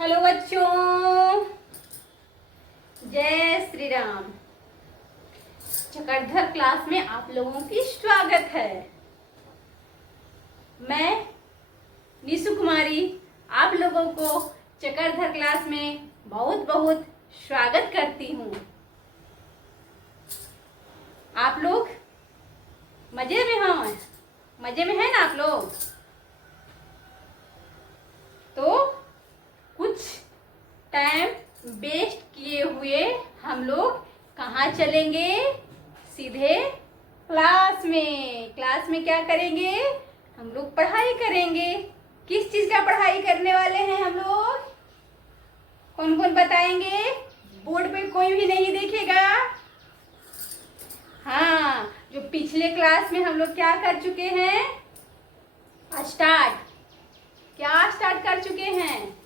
Hello बच्चों, जय Shri Ram. Chakradhar class में आप लोगों की स्वागत है। मैं निशु कुमारी आप लोगों को चक्रधर क्लास में बहुत बहुत स्वागत करती हूँ। आप लोग मजे में हो? मजे में है ना आप लोग? तो कुछ टाइम वेस्ट किए हुए हम लोग कहाँ चलेंगे? सीधे क्लास में। क्लास में क्या करेंगे? हम लोग पढ़ाई करेंगे। किस चीज का पढ़ाई करने वाले हैं हम लोग? कौन कौन बताएंगे? बोर्ड पे कोई भी नहीं देखेगा। हाँ, जो पिछले क्लास में हम लोग क्या कर चुके हैं? क्या स्टार्ट कर चुके हैं?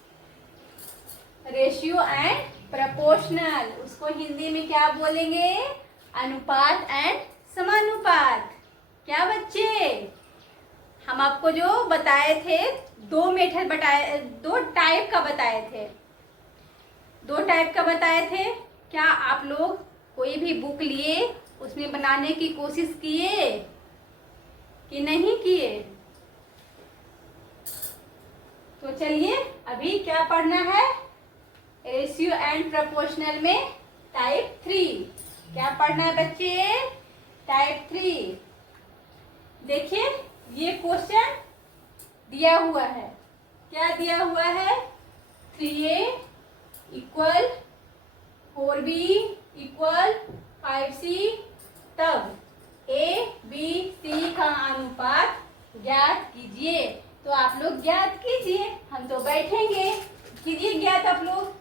Ratio and proportional. उसको हिंदी में क्या बोलेंगे? अनुपात एंड समानुपात। क्या बच्चे, हम आपको जो बताए थे, दो मेथड बताए, दो टाइप का बताए थे। क्या आप लोग कोई भी बुक लिए उसमें बनाने की कोशिश किए कि नहीं किए? तो चलिए अभी क्या पढ़ना है? रेशियो एंड प्रोपोर्शनल में टाइप 3। क्या पढ़ना है बच्चे? टाइप 3। देखिए ये क्वेश्चन दिया हुआ है। क्या दिया हुआ है? 3a equal 4b equal 5c, तब a b c का अनुपात ज्ञात कीजिए। तो आप लोग ज्ञात कीजिए, हम तो बैठेंगे। कीजिए ज्ञात आप लोग।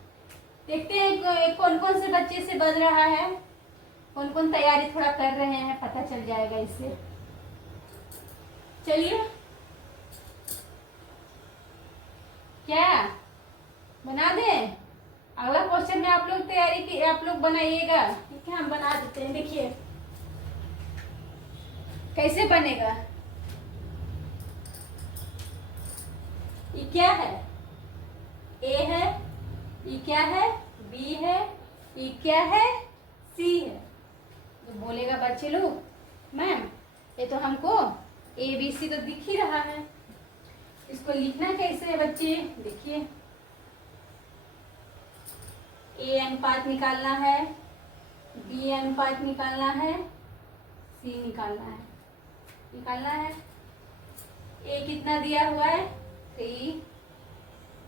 देखते हैं कौन कौन से बच्चे से बन रहा है, कौन कौन तैयारी थोड़ा कर रहे हैं, पता चल जाएगा इससे। चलिए, क्या बना दें? अगला क्वेश्चन में आप लोग तैयारी की, आप लोग बनाइएगा, ठीक है? हम बना देते हैं। देखिए कैसे बनेगा। ये क्या है? ए है। ये क्या है? बी है। ये क्या है? सी है। तो बोलेगा बच्चे लोग, मैम ये तो हमको ए बी सी तो दिख ही रहा है, इसको लिखना कैसे है बच्चे? देखिए, ए अनुपात निकालना है, बी अनुपात निकालना है, सी निकालना है। ए कितना दिया हुआ है? 3।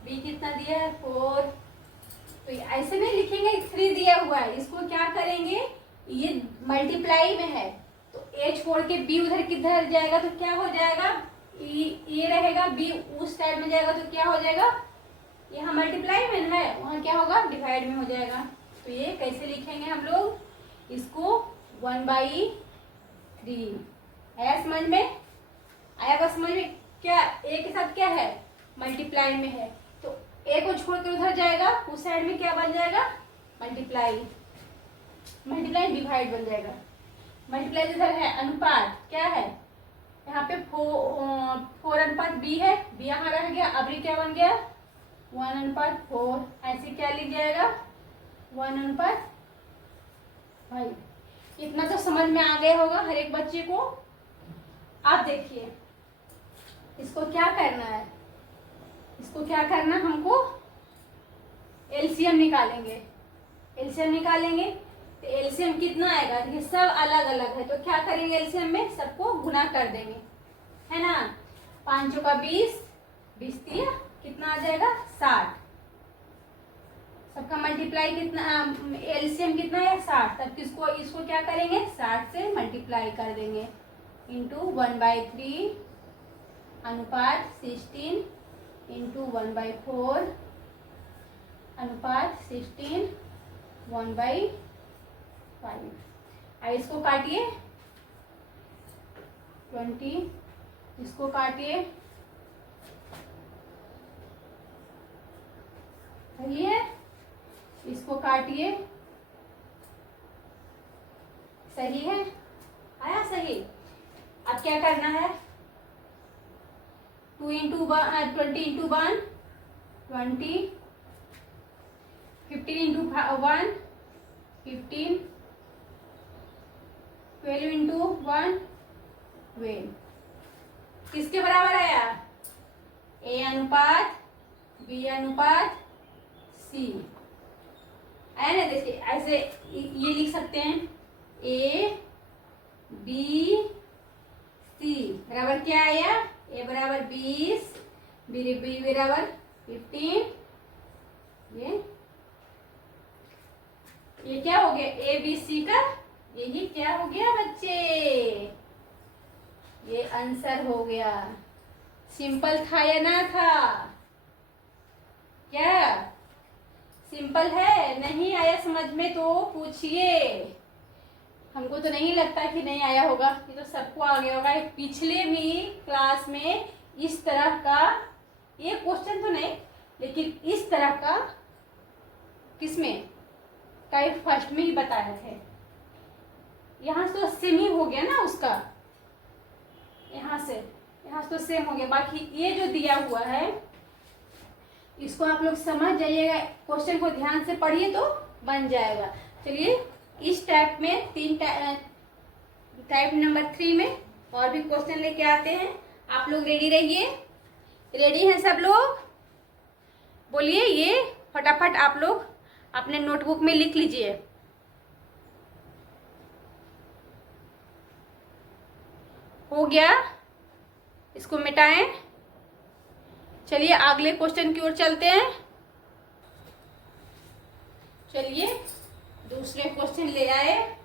बी कितना दिया है? 4। तो ऐसे नहीं लिखेंगे 3 दिया हुआ है, इसको क्या करेंगे? ये मल्टीप्लाई में है तो ए छोड़ के बी उधर किधर जाएगा तो क्या हो जाएगा? ये रहेगा, बी उस साइड में जाएगा तो क्या हो जाएगा? यहाँ मल्टीप्लाई में है, वहाँ क्या होगा? डिवाइड में हो जाएगा। तो ये कैसे लिखेंगे हम लोग? इसको 1/3। आया समझ में? आया बस समझ में? क्या ए के साथ क्या है? मल्टीप्लाई में है तो ए को छोड़ कर उधर जाएगा, उस साइड में क्या बन जाएगा? मल्टीप्लाई डिवाइड बन जाएगा। मल्टीप्लाई इधर है, अनुपात क्या है? यहाँ पे 4 अनुपात बी है, बी यहाँ रह गया, अब ये क्या बन गया? 1/4। ऐसे क्या लिख जाएगा? 1/5। इतना तो समझ में आ गया होगा हर एक बच्चे को। आप देखिए, इसको क्या करना है? हमको एलसीएम निकालेंगे। तो एलसीएम कितना आएगा? देखिए सब अलग अलग है, तो क्या करेंगे? एलसीएम में सबको गुना कर देंगे, है ना? 5 का 20, 20 कितना आ जाएगा? 60। सबका मल्टीप्लाई कितना, एलसीएम कितना है? 60। तब इसको क्या करेंगे? 60 से मल्टीप्लाई कर देंगे इंटू 1/3 अनुपात 16 इंटू 1/4 अनुपात 16 1/5। इसको काटिए 20, इसको काटिए, सही है? इसको काटिए, सही है? आया सही? अब क्या करना है? 20 इंटू 1 20, 15 इंटू 1 15, 12 इंटू 1 12। किसके बराबर आया? ए अनुपात बी अनुपात सी। है ना? देखिए ऐसे ये लिख सकते हैं, ए बी सी बराबर क्या आया? ए बराबर 20, बी बराबर 15। ये क्या हो गया? ए बी सी का यही क्या हो गया बच्चे? ये आंसर हो गया। सिंपल था या ना था? क्या सिंपल है? नहीं आया समझ में तो पूछिए। हमको तो नहीं लगता कि नहीं आया होगा, ये तो सबको आ गया होगा। पिछले भी क्लास में इस तरह का, ये क्वेश्चन तो नहीं लेकिन इस तरह का किसमें, टाइप फर्स्ट में ही बताए थे। यहाँ से तो सेम ही हो गया ना उसका, यहाँ से तो सेम हो गया। बाकी ये जो दिया हुआ है इसको आप लोग समझ जाइएगा, क्वेश्चन को ध्यान से पढ़िए तो बन जाएगा। चलिए इस टाइप में टाइप नंबर 3 में और भी क्वेश्चन लेके आते हैं। आप लोग रेडी रहिए। रेडी हैं सब लोग? बोलिए ये फटाफट आप लोग अपने नोटबुक में लिख लीजिए। हो गया? इसको मिटाएं। चलिए अगले क्वेश्चन की ओर चलते हैं। चलिए दूसरे क्वेश्चन ले आए,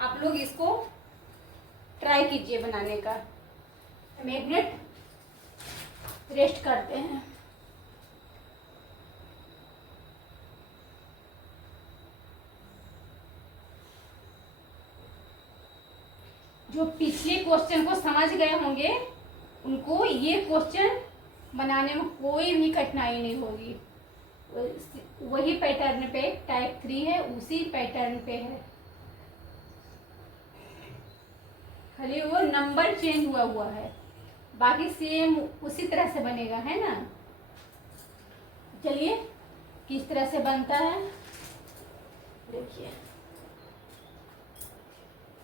आप लोग इसको ट्राई कीजिए बनाने का। हम 1 मिनट रेस्ट करते हैं। जो पिछले क्वेश्चन को समझ गए होंगे उनको ये क्वेश्चन बनाने में कोई भी कठिनाई नहीं होगी। वही पैटर्न पे टाइप 3 है, उसी पैटर्न पे है, खाली वो नंबर चेंज हुआ है, बाकी सेम उसी तरह से बनेगा, है ना? चलिए किस तरह से बनता है देखिए।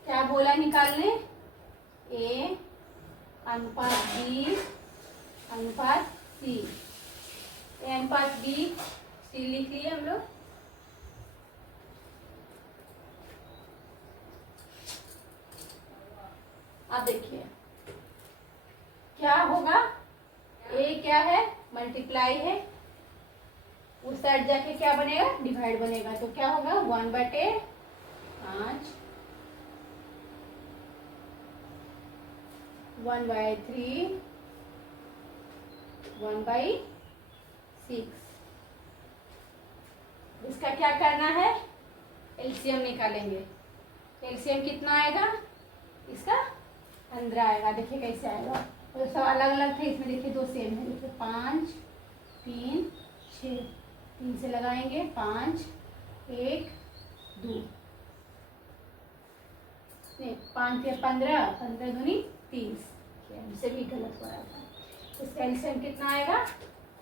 क्या बोला निकालने? ए अनुपात बी अनुपात सी। ए अनुपात बी सी लिख लिए हम लोग। अब देखिए क्या होगा। ए क्या है? मल्टीप्लाई है, उस साइड जाके क्या बनेगा? डिवाइड बनेगा। तो क्या होगा? 1/5, 1/3, 1/6। इसका क्या करना है? एलसीएम निकालेंगे। एलसीएम कितना आएगा? इसका 15 आएगा। देखिए कैसे आएगा। तो सब अलग अलग थे, इसमें देखिए 2 सेम है। देखिए 5 3 6, 3 से लगाएंगे 5 1 2 नहीं 5 या 15, 15 दूनी 30। हमसे भी गलत हो रहा था। इसका एलसीएम कितना आएगा?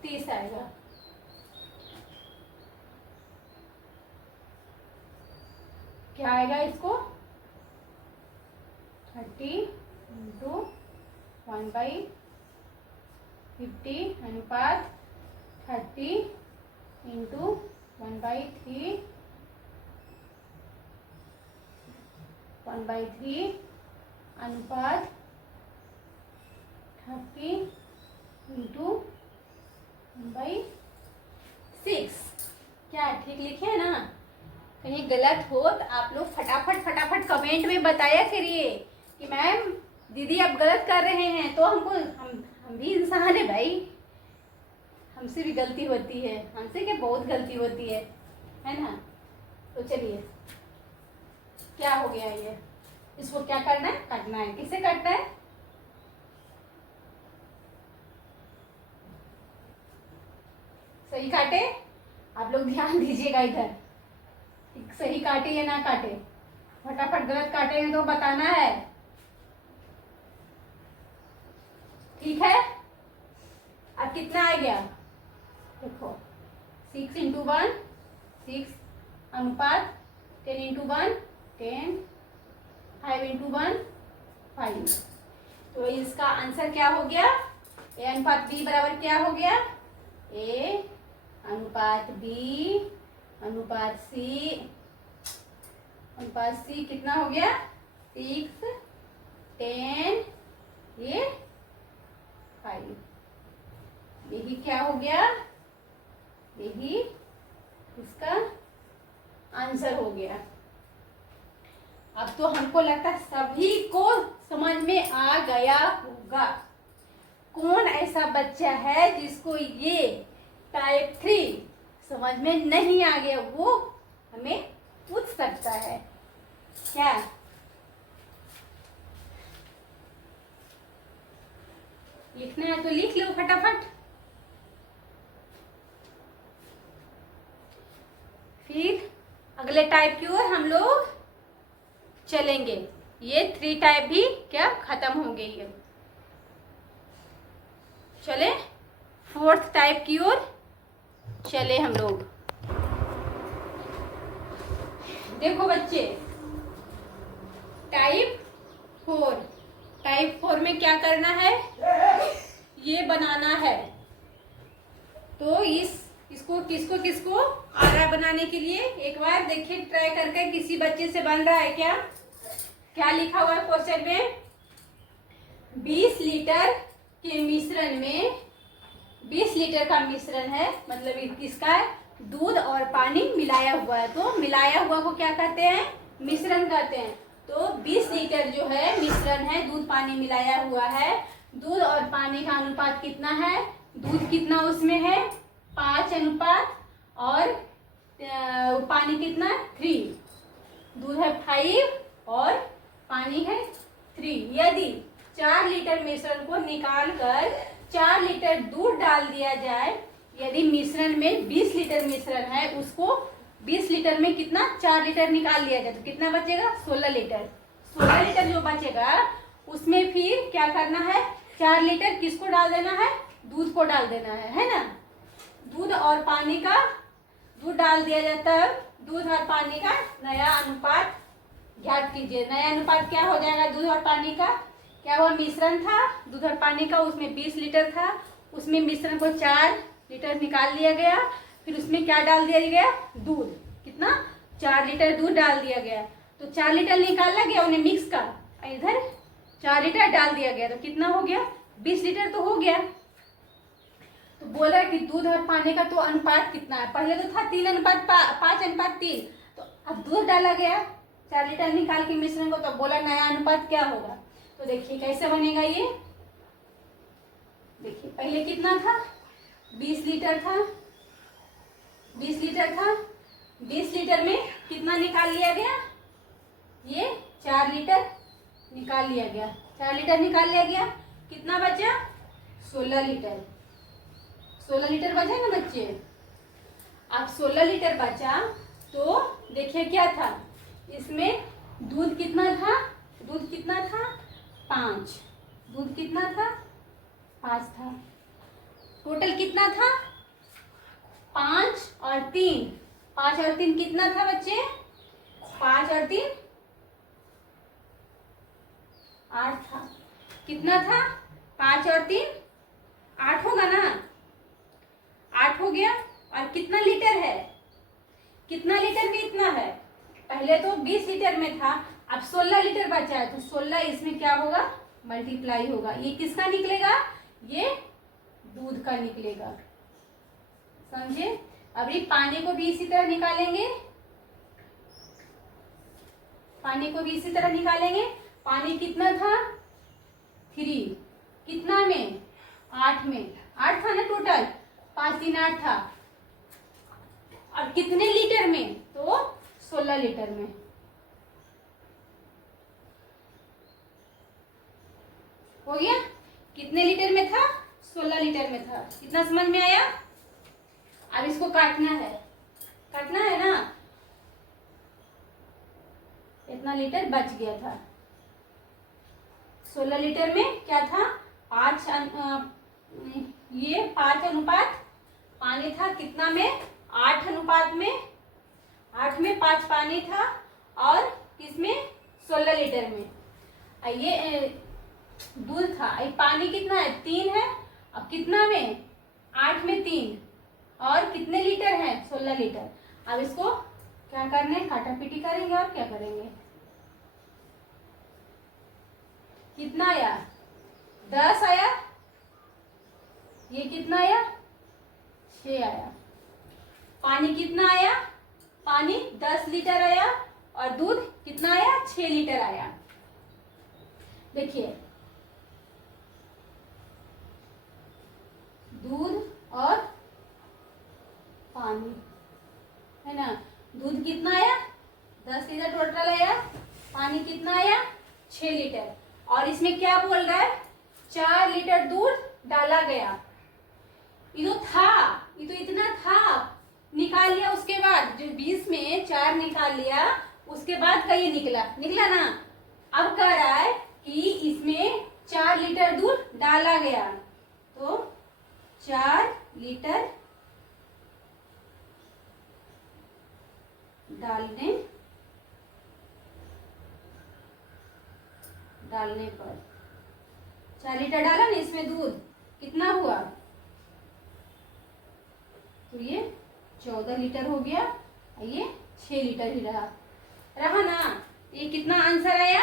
30 आएगा। क्या आएगा इसको? 30 इंटू 1/50 अनुपात 30 इंटू 1/3 अनुपात 30 इंटू 1/6। क्या ठीक लिखे है ना? कहीं गलत हो तो आप लोग फटाफट कमेंट में बताया करिए कि मैम दीदी आप गलत कर रहे हैं। तो हमको हम भी इंसान है भाई, हमसे भी गलती होती है, हमसे क्या बहुत गलती होती है ना? तो चलिए क्या हो गया ये? इसको क्या करना है? काटना है। किसे काटना है? सही काटे? आप लोग ध्यान दीजिएगा इधर, सही काटे या ना काटे। फटाफट गलत काटे हैं तो बताना है, ठीक है? अब कितना आ गया? देखो 6 इंटू 1 6 अनुपात 10 इंटू 1 10, 5 इंटू 1 5। तो इसका आंसर क्या हो गया? ए अनुपात बी बराबर क्या हो गया? ए अनुपात बी अनुपात सी कितना हो गया? 6 10 ये 5। यही क्या हो गया? यही इसका आंसर हो गया। अब तो हमको लगता है सभी को समझ में आ गया होगा। कौन ऐसा बच्चा है जिसको ये टाइप 3 समझ में नहीं आ गया, वो हमें पूछ सकता है क्या? लिखना है तो लिख लो फटाफट। फिर अगले टाइप की ओर हम लोग चलेंगे। ये 3 टाइप भी क्या खत्म होंगे ये। चले 4th टाइप की ओर चले हम लोग। देखो बच्चे, टाइप 4 में क्या करना है? ये बनाना है। तो इसको किसको आरा बनाने के लिए एक बार देखिए, ट्राई करके किसी बच्चे से बन रहा है क्या? क्या लिखा हुआ है क्वेश्चन में? 20 लीटर के मिश्रण में 20 लीटर का मिश्रण है, मतलब किसका है? दूध और पानी मिलाया हुआ है। तो मिलाया हुआ को क्या कहते हैं? मिश्रण कहते हैं। तो 20 लीटर जो है मिश्रण है, दूध पानी मिलाया हुआ है। दूध और पानी का अनुपात कितना है? दूध कितना उसमें है? 5 अनुपात और पानी कितना? 3। दूध है 5 और पानी है 3। यदि 4 लीटर मिश्रण को निकाल कर 4 लीटर दूध डाल दिया जाए, यदि मिश्रण में 20 लीटर मिश्रण है, उसको 20 लीटर में कितना 4 लीटर निकाल लिया जाए तो कितना बचेगा? 16 लीटर। 16 लीटर जो बचेगा उसमें फिर क्या करना है? 4 लीटर किसको डाल देना है? दूध को डाल देना है ना? दूध और पानी का, दूध डाल दिया जाता है, दूध और पानी का नया अनुपात ज्ञात कीजिए। नया अनुपात क्या हो जाएगा? दूध और पानी का क्या हुआ? मिश्रण था दूध और पानी का, उसमें 20 लीटर था, उसमें मिश्रण को 4 लीटर निकाल लिया गया। फिर उसमें क्या डाल दिया गया? दूध। कितना? 4 लीटर दूध डाल दिया गया। तो 4 लीटर निकाला गया उन्हें मिक्स का, इधर 4 लीटर डाल दिया गया तो कितना हो गया? 20 लीटर तो हो गया। तो बोला कि दूध और पानी का तो अनुपात कितना है? पहले तो था 3 अनुपात 5 अनुपात 3। तो अब दूध डाला गया 4 लीटर निकाल के मिश्रण को, तो बोला नया अनुपात क्या होगा? तो देखिए कैसे बनेगा ये। देखिए पहले कितना था? 20 लीटर था। 20 लीटर था। 20 लीटर में कितना निकाल लिया गया? ये 4 लीटर निकाल लिया गया। 4 लीटर निकाल लिया गया, कितना बचा? 16 लीटर। 16 लीटर बचा ना बच्चे? अब 16 लीटर बचा तो देखिए क्या था इसमें? दूध कितना था? दूध कितना था? 5। दूध कितना था? 5 था। टोटल कितना था? 5 और 3। 5 और 3 कितना था बच्चे? 5 और 3 8 था। कितना था? 5 और 3 8 होगा ना? 8 हो गया। और कितना लीटर है? कितना लीटर में इतना है? पहले तो 20 लीटर में था, अब 16 लीटर बचा है, तो 16 इसमें क्या होगा? मल्टीप्लाई होगा। ये किसका निकलेगा? ये दूध का निकलेगा। समझे? अभी पानी को भी इसी तरह निकालेंगे। पानी को भी इसी तरह निकालेंगे। पानी कितना था? 3। कितना में? 8 में। 8 था ना टोटल? 5 3 8 था। और कितने लीटर में? तो 16 लीटर में। हो गया? कितने लीटर में था? 16 लीटर में था। कितना समझ में आया? अब इसको काटना है। काटना है ना? इतना लीटर बच गया था। 16 लीटर में क्या था? 5 अनुपात पानी था, कितना में? 8 अनुपात में 8 में 5 पानी था और किसमें 16 लीटर में। ये दूध था, ये पानी कितना है 3 है, अब कितना में 8 में 3 और कितने लीटर है 16 लीटर। अब इसको क्या करना है, काटा पीटी करेंगे और क्या करेंगे। कितना आया 10 आया, ये कितना आया 6 आया। पानी कितना आया, पानी 10 लीटर आया और दूध कितना आया 6 लीटर आया। देखिए दूध और पानी है ना, दूध कितना आया 10 लीटर टोटल आया, पानी कितना आया 6 लीटर। और इसमें क्या बोल रहा है 4 लीटर दूध डाला गया। ये तो था, ये तो इतना था, निकाल लिया उसके बाद जो 20 में 4 निकाल लिया उसके बाद का ये निकला ना। अब कह रहा है कि इसमें 4 लीटर दूध डाला गया, तो 4 लीटर डालने पर 4 लीटर डाला ना इसमें दूध, कितना हुआ, तो ये 14 लीटर हो गया, ये 6 लीटर ही रहा ना। ये कितना आंसर आया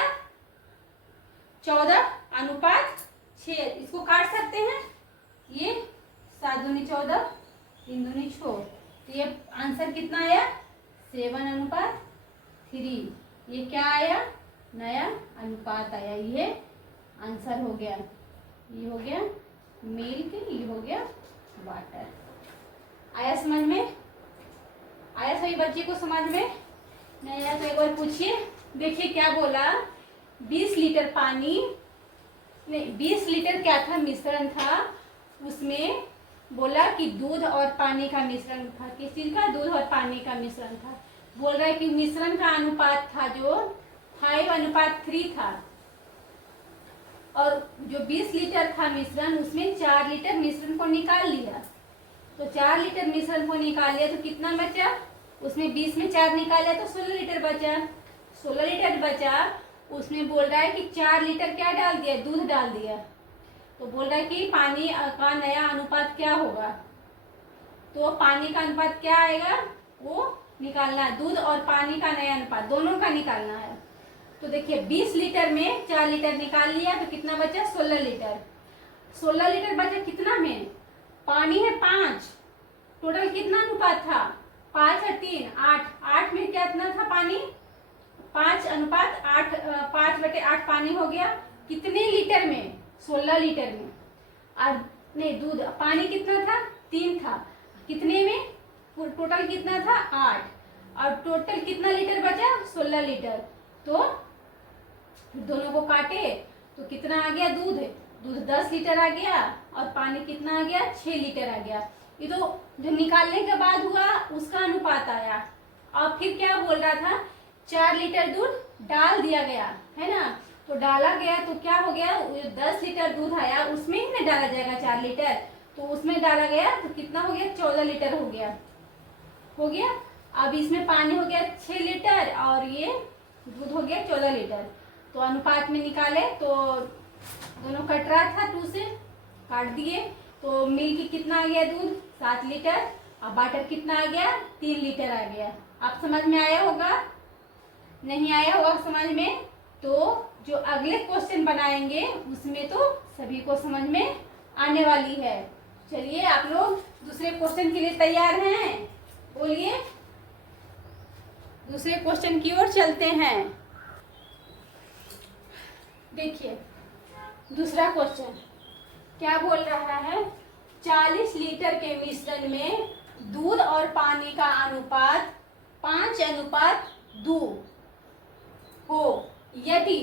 14:6। इसको काट सकते हैं, ये 7 दूनी 14, 3 दूनी 6, तो ये आंसर कितना आया 7:3। ये क्या आया नया अनुपात आया, ये आंसर हो गया। ये हो गया मिल्क, ये हो गया वाटर। आया समझ में, आया सभी बच्चे को समझ में नहीं आया तो एक बार पूछिए। देखिए क्या बोला, 20 लीटर पानी नहीं 20 लीटर क्या था मिश्रण था, उसमें बोला कि दूध और पानी का मिश्रण था। किस चीज का, दूध और पानी का मिश्रण था। बोल रहा है कि मिश्रण का अनुपात था जो 5:3 था, और जो 20 लीटर था मिश्रण उसमें 4 लीटर मिश्रण को निकाल लिया। तो 4 लीटर मिश्रण को निकाल लिया तो कितना बचा, उसमें 20 में 4 निकाला तो 16 लीटर बचा। 16 लीटर बचा, उसमें बोल रहा है कि 4 लीटर क्या डाल दिया, दूध डाल दिया। तो बोल रहा है कि पानी का नया अनुपात क्या होगा, तो पानी का अनुपात क्या आएगा वो निकालना है। दूध और पानी का नया अनुपात दोनों का निकालना है। तो देखिए 20 लीटर में 4 लीटर निकाल लिया तो कितना बचा 16 लीटर। 16 लीटर बचा कितना में, पानी है 5, टोटल कितना अनुपात था 5 और 3 8, 8 में कितना था पानी 5:8, 5/8 पानी हो गया। कितने लीटर में 16 लीटर में। और नहीं दूध पानी कितना था 3 था, कितने में टोटल कितना था 8, और टोटल कितना लीटर बचा 16 लीटर। तो दोनों को काटे तो कितना आ गया, दूध 10 लीटर आ गया और पानी कितना आ गया 6 लीटर आ गया। ये तो जो निकालने के बाद हुआ उसका अनुपात आया। और फिर क्या बोल रहा था 4 लीटर दूध डाल दिया गया है ना, तो डाला गया तो क्या हो गया 10 लीटर दूध आया उसमें ही ना डाला जाएगा 4 लीटर, तो उसमें डाला गया तो कितना हो गया 14 लीटर हो गया। अब इसमें पानी हो गया 6 लीटर और ये दूध हो गया 14 लीटर। तो अनुपात में निकाले तो दोनों कट रहा था 2 से, काट दिए तो मिल्क कितना आ गया दूध 7 लीटर और वाटर कितना आ गया 3 लीटर आ गया। आप समझ में आया होगा, नहीं आया होगा समझ में तो जो अगले क्वेश्चन बनाएंगे उसमें तो सभी को समझ में आने वाली है। चलिए आप लोग दूसरे क्वेश्चन के लिए तैयार हैं, बोलिए दूसरे क्वेश्चन की ओर चलते हैं। देखिए दूसरा क्वेश्चन क्या बोल रहा है, 40 लीटर के मिश्रण में दूध और पानी का अनुपात 5:2 हो। यदि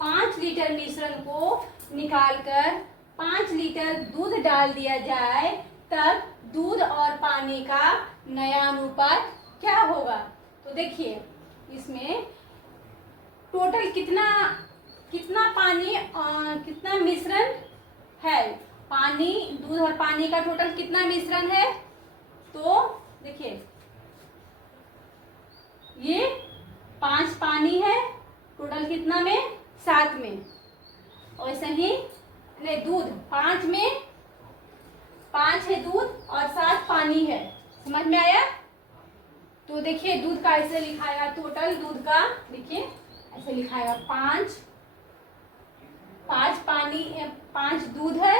5 लीटर मिश्रण को निकालकर 5 लीटर दूध डाल दिया जाए तब दूध और पानी का नया अनुपात क्या होगा। तो देखिए इसमें टोटल कितना पानी कितना मिश्रण है, पानी दूध और पानी का टोटल कितना मिश्रण है। तो देखिए ये 5 पानी है, टोटल कितना में 7 में। और ऐसे ही नहीं, दूध 5 में 5 है दूध और 7 पानी है। समझ में आया? तो देखिए दूध का ऐसे लिखाएगा, टोटल दूध का देखिए ऐसे लिखाएगा 5 पानी 5 दूध है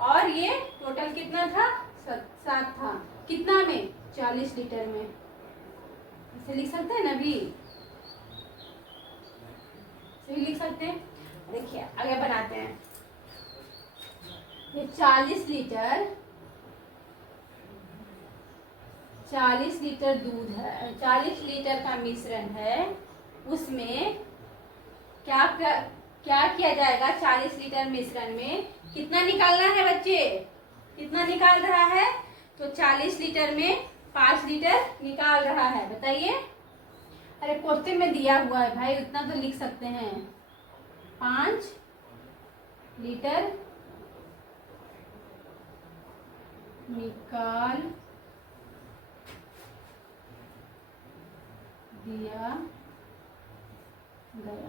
और ये टोटल कितना था 7 था। कितना में 40 लीटर में। ऐसे लिख सकते हैं ना भी, ऐसे भी लिख सकते हैं। देखिए आगे बनाते हैं। ये 40 लीटर दूध है, 40 लीटर का मिश्रण है। उसमें क्या किया जाएगा? 40 लीटर मिश्रण में कितना निकालना है बच्चे? कितना निकाल रहा है? तो 40 लीटर में 5 लीटर निकाल रहा है। बताइए। अरे क्वेश्चन में दिया हुआ है भाई, उतना तो लिख सकते हैं। 5 लीटर निकाल दिया गया।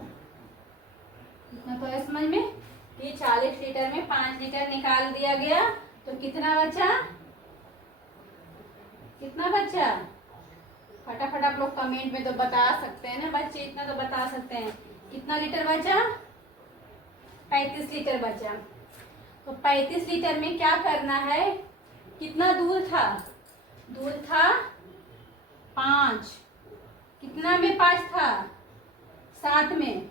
कितना तो है समझ में कि 40 लीटर में 5 लीटर निकाल दिया गया, तो कितना बचा? कितना बचा? फटाफट आप लोग कमेंट में तो बता सकते हैं ना बच्चे, इतना तो बता सकते हैं। कितना लीटर बचा? 35 लीटर बचा। तो 35 लीटर में क्या करना है? कितना दूध था? दूध था 5। कितना में 5 था? 7 में।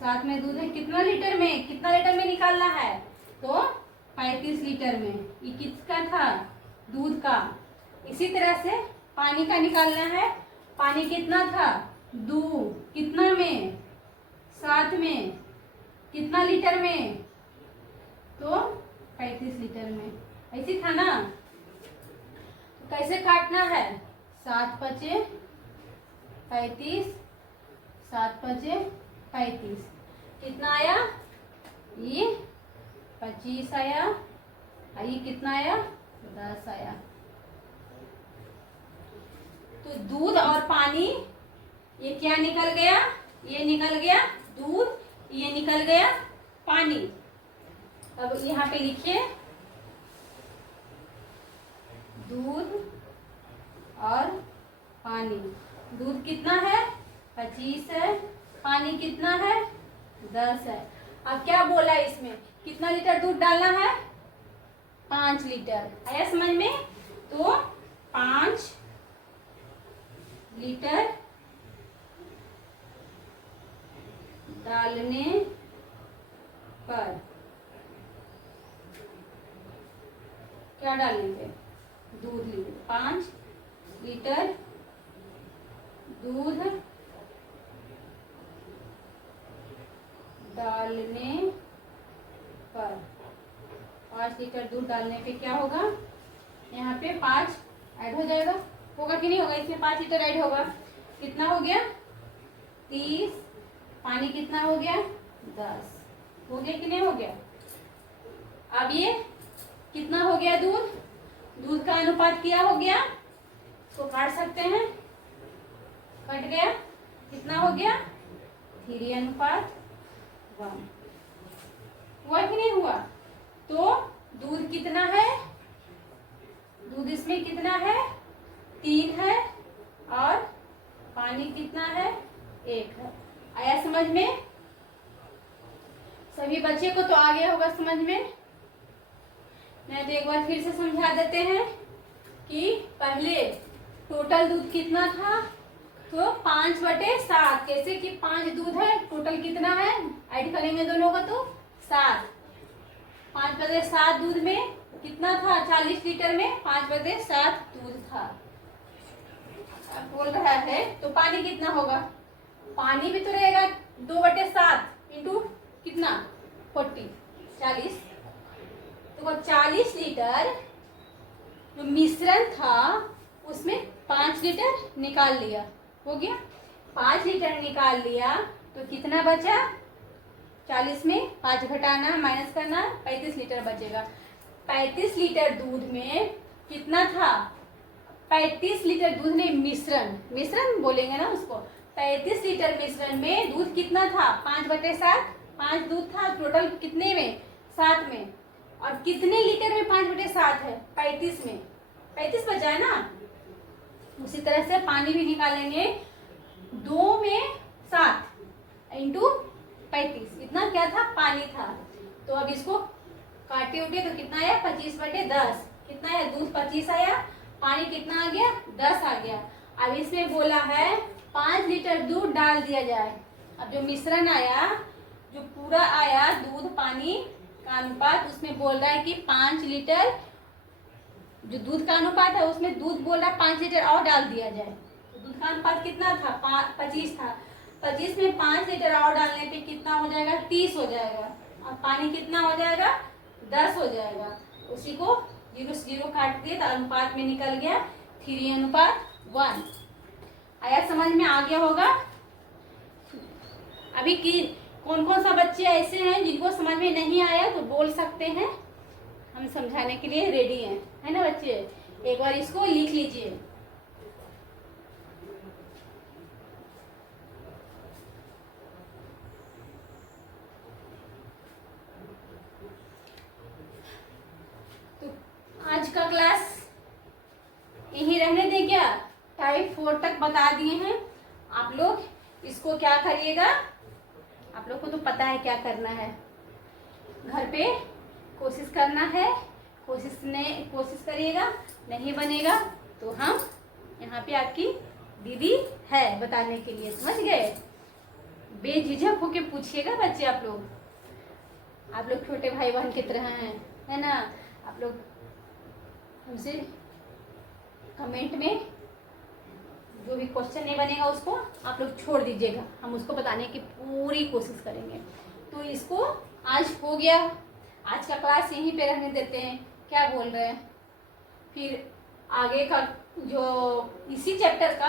7 में दूध है, कितना लीटर में? कितना लीटर में निकालना है? तो 35 लीटर में। ये किसका था? दूध का। इसी तरह से पानी का निकालना है। पानी कितना था? 2। कितना में? 7 में। कितना लीटर में? तो 35 लीटर में। ऐसी था ना? तो कैसे काटना है? 7 पचे 35, 7 पचे 35। कितना आया? ये 25 आया। ये कितना आया? 10 आया। तो दूध और पानी, ये क्या निकल गया? ये निकल गया दूध, ये निकल गया पानी। अब यहाँ पे लिखिए दूध और पानी। दूध कितना है? 25 है। पानी कितना है? 10 है। अब क्या बोला इसमें? कितना लीटर दूध डालना है? 5 लीटर। आया समझ में? तो 5 लीटर डालने पर क्या डालेंगे? दूध लेंगे। 5 लीटर दूध डालने पर, 5 लीटर दूध डालने पे क्या होगा? यहाँ पे 5 ऐड हो जाएगा। होगा कि नहीं होगा? इसमें 5 लीटर ऐड होगा। कितना हो गया? 30। पानी कितना हो गया? 10। हो गया कि नहीं हो गया? अब ये कितना हो गया? दूध। दूध का अनुपात क्या हो गया? इसको काट सकते हैं। कट गया। कितना हो गया? 3:1। हुआ कि नहीं हुआ? तो दूध कितना है? दूध इसमें कितना है? 3 है। और पानी कितना है? 1 है। आया समझ में? सभी बच्चे को तो आ गया होगा समझ में। मैं तो एक बार फिर से समझा देते हैं कि पहले टोटल दूध कितना था? तो 5/7। कैसे कि 5 दूध है, टोटल कितना है? ऐड करेंगे दोनों का तो 7। 5/7 दूध में कितना था? 40 लीटर में 5/7 दूध था। अब बोल रहा है तो पानी कितना होगा? पानी भी तो रहेगा 2/7 इंटू कितना? 40 40। तो 40 लीटर जो मिश्रण था उसमें 5 लीटर निकाल लिया। हो गया? 5 लीटर निकाल लिया तो कितना बचा? 40 में 5 घटाना माइनस करना, 35 लीटर बचेगा। 35 लीटर दूध में कितना था? 35 लीटर दूध में मिश्रण बोलेंगे ना उसको। 35 लीटर मिश्रण में दूध कितना था? 5/7। 5 दूध था टोटल कितने में? 7 में। और कितने लीटर में 5/7 है? 35 में। 35 बचा है ना। उसी तरह से पानी भी निकालेंगे। 2 में 7 इंटू 35, इतना क्या था? पानी था। तो अब इसको काटे उठे तो कितना आया? 25/10। कितना आया? दूध 25 आया, पानी कितना आ गया? 10 आ गया। अब इसमें बोला है 5 लीटर दूध डाल दिया जाए। अब जो मिश्रण आया, जो पूरा आया दूध पानी का अनुपात, उसमें बोल रहा है कि 5 लीटर जो दूध का अनुपात है उसमें दूध बोल रहा है 5 लीटर और डाल दिया जाए। तो दूध का अनुपात कितना था? 25 था। 25 में 5 लीटर और डालने पे कितना हो जाएगा? 30 हो जाएगा। और पानी कितना हो जाएगा? 10 हो जाएगा। उसी को 0 से 0 काट दिए तो अनुपात में निकल गया 3:1। आया समझ में? आ गया होगा। अभी की कौन कौन सा बच्चे ऐसे हैं जिनको समझ में नहीं आया तो बोल सकते हैं, हम समझाने के लिए रेडी हैं, है ना बच्चे? एक बार इसको लिख लीजिए। तो आज का क्लास यहीं रहने दें क्या? टाइप 4 तक बता दिए हैं। आप लोग इसको क्या करिएगा? आप लोग को तो पता है क्या करना है। घर पे कोशिश करना है। कोशिश करिएगा। नहीं बनेगा तो हम यहाँ पे आपकी दीदी है बताने के लिए, समझ गए? बेझिझक होके पूछिएगा बच्चे। आप लोग छोटे भाई बहन की तरह हैं, है ना? आप लोग हमसे कमेंट में जो भी क्वेश्चन नहीं बनेगा उसको आप लोग छोड़ दीजिएगा, हम उसको बताने की पूरी कोशिश करेंगे। तो इसको आज हो गया। आज का क्लास यहीं पे रहने देते हैं, क्या बोल रहे हैं? फिर आगे का जो इसी चैप्टर का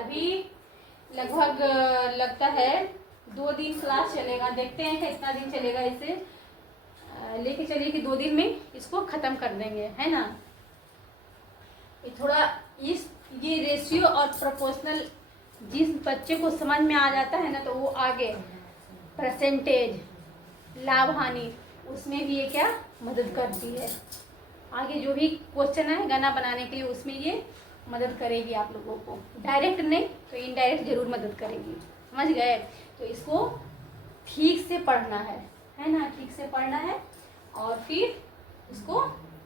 अभी लगभग लगता है 2 दिन क्लास चलेगा। देखते हैं कितना दिन चलेगा। इसे लेके चलिए कि 2 दिन में इसको ख़त्म कर देंगे, है ना? ये थोड़ा ये रेशियो और प्रोपोर्शनल जिस बच्चे को समझ में आ जाता है ना तो वो आगे परसेंटेज, लाभ हानि, उसमें भी ये क्या मदद करती है। आगे जो भी क्वेश्चन है गाना बनाने के लिए उसमें ये मदद करेगी आप लोगों को। डायरेक्ट नहीं तो इनडायरेक्ट जरूर मदद करेगी, समझ गए? तो इसको ठीक से पढ़ना है ना? ठीक से पढ़ना है और फिर इसको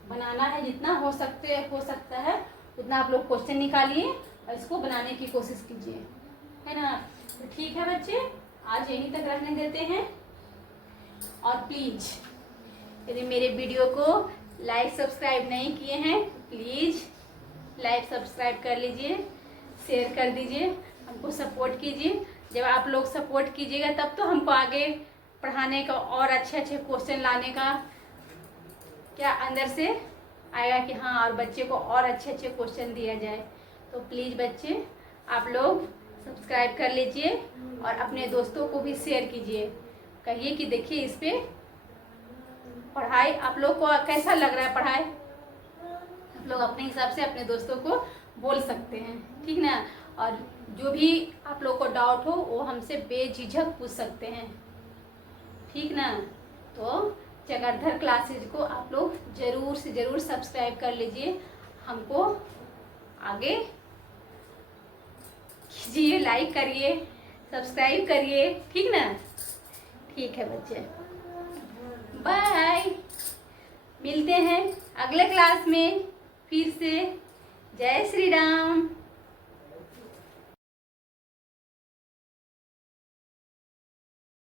बनाना है। जितना हो सकता है उतना आप लोग क्वेश्चन निकालिए और इसको बनाने की कोशिश कीजिए, है ना? तो ठीक है बच्चे, आज यहीं तक रखने देते हैं। और प्लीज़ यदि मेरे वीडियो को लाइक सब्सक्राइब नहीं किए हैं प्लीज़ लाइक सब्सक्राइब कर लीजिए, शेयर कर दीजिए, हमको सपोर्ट कीजिए। जब आप लोग सपोर्ट कीजिएगा तब तो हमको आगे पढ़ाने का और अच्छे क्वेश्चन लाने का क्या अंदर से आएगा कि हाँ और बच्चे को और अच्छे क्वेश्चन दिया जाए। तो प्लीज़ बच्चे आप लोग सब्सक्राइब कर लीजिए और अपने दोस्तों को भी शेयर कीजिए। कहिए कि देखिए इस पे पढ़ाई आप लोग को कैसा लग रहा है पढ़ाई। आप लोग अपने हिसाब से अपने दोस्तों को बोल सकते हैं, ठीक ना? और जो भी आप लोग को डाउट हो वो हमसे बेझिझक पूछ सकते हैं, ठीक ना? तो चक्रधर क्लासेज को आप लोग ज़रूर से ज़रूर सब्सक्राइब कर लीजिए। हमको आगे कीजिए, लाइक करिए, सब्सक्राइब करिए, ठीक ना? ठीक है बच्चे, बाय। मिलते हैं अगले क्लास में फिर से। जय श्री राम।